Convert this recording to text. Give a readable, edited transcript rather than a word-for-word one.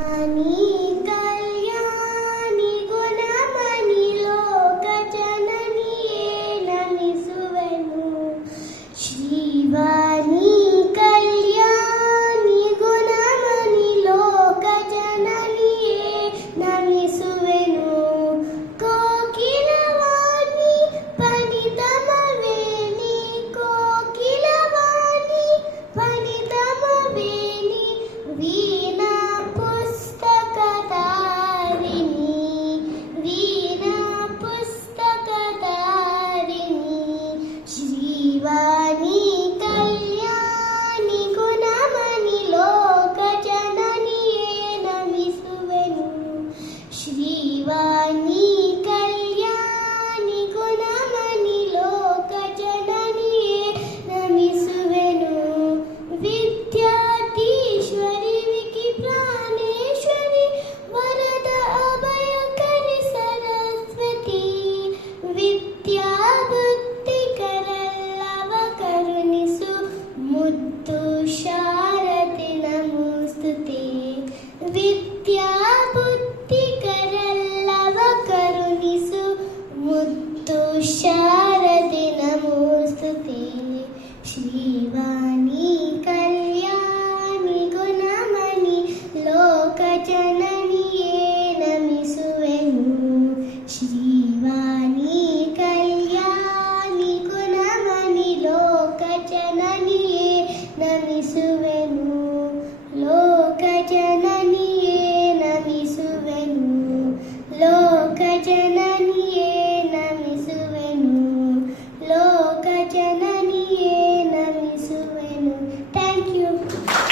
वाणी कल्याणी गुणमणि लोक जननिये नमिಸುವೆನು ಶ್ರೀವಾಣಿ ಕಲ್ಯಾಣಿ ಗುಣಮಣಿ ಲೋಕ ಜನನಿಯೇ ನಮಿಸುವೆನು ಕೋಕಿಲವಾಣಿ ಪನಿತಮವೇಣಿ ಕೋಕಿಲವಾಣಿ ಪನಿತಮವೇಣಿ ವೀಣಾ ಪುಸ್ತಕಧಾರಿಣಿ ವೀಣಾ ಪುಸ್ತಕಧಾರಿಣಿ ಶ್ರೀವಾಣಿ ಕಲ್ಯಾಣಿ ಗುಣಮಣಿ ಲೋಕ ಜನನಿಯೇ ನಮಿಸುವೆನು ಶ್ರೀವಾಣಿ ಕಲ್ಯಾಣಿ ಗುಣಮಣಿ ಲೋಕ ಜನನಿಯೇ ನಮಿಸುವೆನು ವಿದ್ಯಾಧೀಶ್ವರಿ ವಿಕಿ ಪ್ರಾಣೇಶ್ವರಿ ವರದ ಅಭಯಕರಿ ಸರಸ್ವತಿ ವಿದ್ಯಾ ಬುದ್ಧಿಕರೆಲ್ಲವ ಕರುಣಿಸು ಮುದ್ದು ಶಾರದೆ ನಮೋಸ್ತುತೆ ವಿದ್ಯಾ ಬುದ್ಧಿಕರೆಲ್ಲವ ಕರುಣಿಸು ಮುದ್ದು ಶಾರದೆ ನಮೋಸ್ತುತೆ ಶ್ರೀವಾಣಿ ಕಲ್ಯಾಣಿ ಗುಣಮಣಿ ಲೋಕ ಜನ